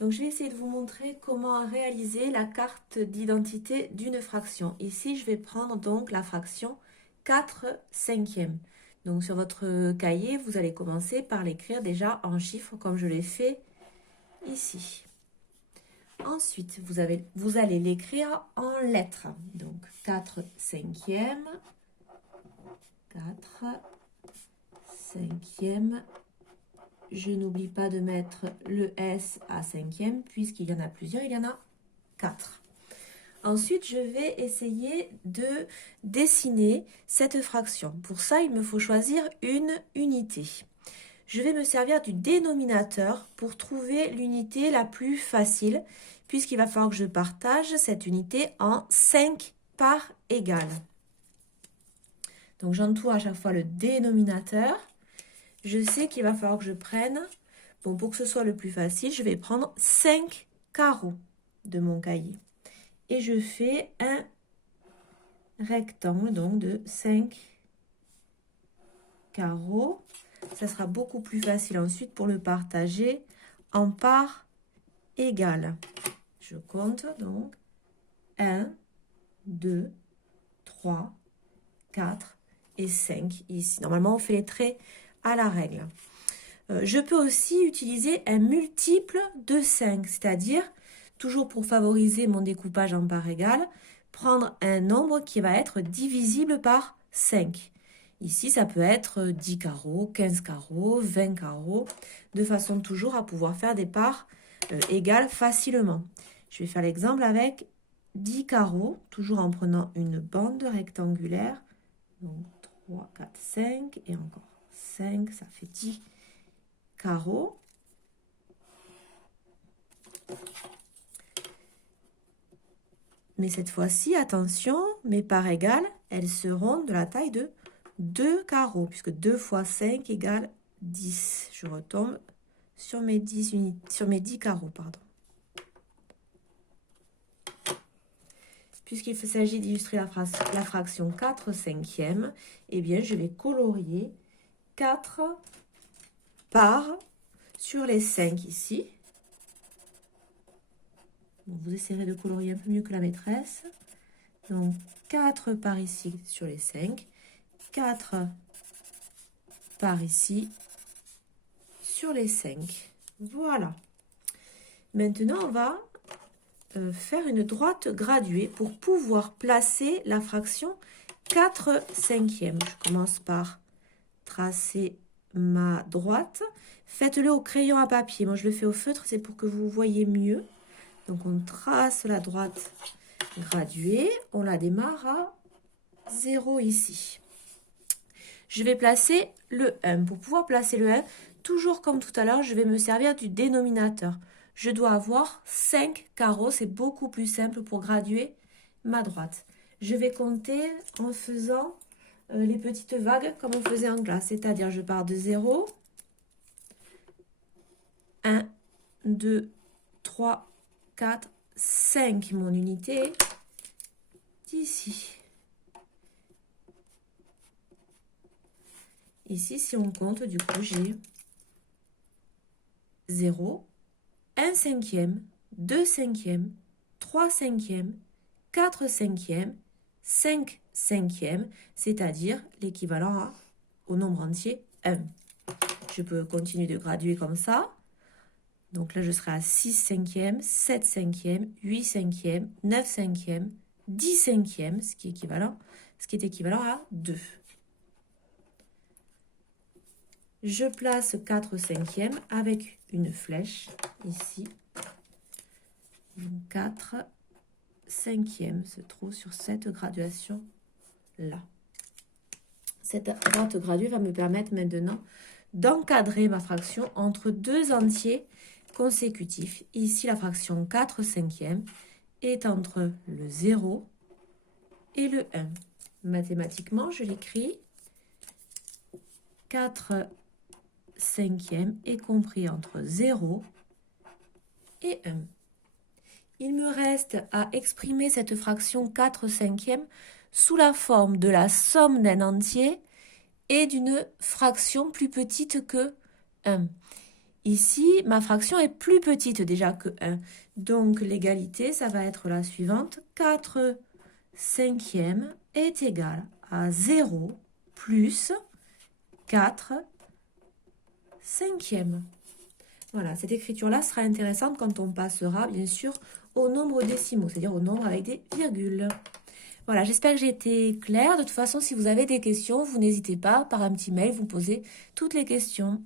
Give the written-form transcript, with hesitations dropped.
Donc, je vais essayer de vous montrer comment réaliser la carte d'identité d'une fraction. Ici, je vais prendre donc la fraction 4 cinquièmes. Donc, sur votre cahier, vous allez commencer par l'écrire déjà en chiffres comme je l'ai fait ici. Ensuite, vous allez l'écrire en lettres. Donc, 4 cinquièmes, 4 cinquièmes. Je n'oublie pas de mettre le S à cinquième, puisqu'il y en a plusieurs, il y en a 4. Ensuite, je vais essayer de dessiner cette fraction. Pour ça, il me faut choisir une unité. Je vais me servir du dénominateur pour trouver l'unité la plus facile, puisqu'il va falloir que je partage cette unité en 5 parts égales. Donc, j'entoure à chaque fois le dénominateur. Je sais qu'il va falloir que je prenne, bon, pour que ce soit le plus facile, je vais prendre 5 carreaux de mon cahier. Et je fais un rectangle donc de 5 carreaux. Ça sera beaucoup plus facile ensuite pour le partager en parts égales. Je compte donc 1, 2, 3, 4 et 5 ici. Normalement, on fait les traits à la règle. Je peux aussi utiliser un multiple de 5, c'est-à-dire, toujours pour favoriser mon découpage en parts égales, prendre un nombre qui va être divisible par 5. Ici, ça peut être 10 carreaux, 15 carreaux, 20 carreaux, de façon toujours à pouvoir faire des parts égales facilement. Je vais faire l'exemple avec 10 carreaux, toujours en prenant une bande rectangulaire. Donc 3, 4, 5 et encore 5, ça fait 10 carreaux. Mais cette fois-ci, attention, mes parts égales, elles seront de la taille de 2 carreaux, puisque 2 fois 5 égale 10. Je retombe sur mes 10 carreaux, pardon. Puisqu'il s'agit d'illustrer la fraction 4 cinquièmes, eh bien, je vais colorier 4 parts sur les 5 ici. Vous essayerez de colorier un peu mieux que la maîtresse. Donc, 4 par ici sur les 5. 4 par ici sur les 5. Voilà. Maintenant, on va faire une droite graduée pour pouvoir placer la fraction 4 cinquièmes. Je commence par tracer ma droite. Faites-le au crayon à papier. Moi, je le fais au feutre, c'est pour que vous voyez mieux. Donc, on trace la droite graduée. On la démarre à 0 ici. Je vais placer le 1. Pour pouvoir placer le 1, toujours comme tout à l'heure, je vais me servir du dénominateur. Je dois avoir 5 carreaux. C'est beaucoup plus simple pour graduer ma droite. Je vais compter en faisant les petites vagues comme on faisait en classe. C'est-à-dire, je pars de 0. 1, 2, 3, 4, 5. Mon unité d'ici. Ici, si on compte, du coup, j'ai 0, 1 cinquième, 2 cinquièmes, 3 cinquièmes, 4 cinquièmes, 5 cinquièmes, c'est-à-dire l'équivalent au nombre entier 1. Je peux continuer de graduer comme ça. Donc là, je serai à 6 cinquièmes, 7 cinquièmes, 8 cinquièmes, 9 cinquièmes, 10 cinquièmes, ce qui est équivalent à 2. Je place 4 cinquièmes avec une flèche ici. 4 cinquièmes se trouve sur cette graduation-là. Cette droite graduée va me permettre maintenant d'encadrer ma fraction entre deux entiers consécutifs. Ici, la fraction 4 cinquièmes est entre le 0 et le 1. Mathématiquement, je l'écris 4 cinquièmes est compris entre 0 et 1. Il me reste à exprimer cette fraction 4 cinquièmes sous la forme de la somme d'un entier et d'une fraction plus petite que 1. Ici, ma fraction est plus petite déjà que 1. Donc, l'égalité, ça va être la suivante. 4 cinquièmes est égal à 0 plus 4 cinquièmes. Voilà, cette écriture-là sera intéressante quand on passera, bien sûr, au nombre décimaux, c'est-à-dire au nombre avec des virgules. Voilà, j'espère que j'ai été claire. De toute façon, si vous avez des questions, vous n'hésitez pas, par un petit mail, vous posez toutes les questions.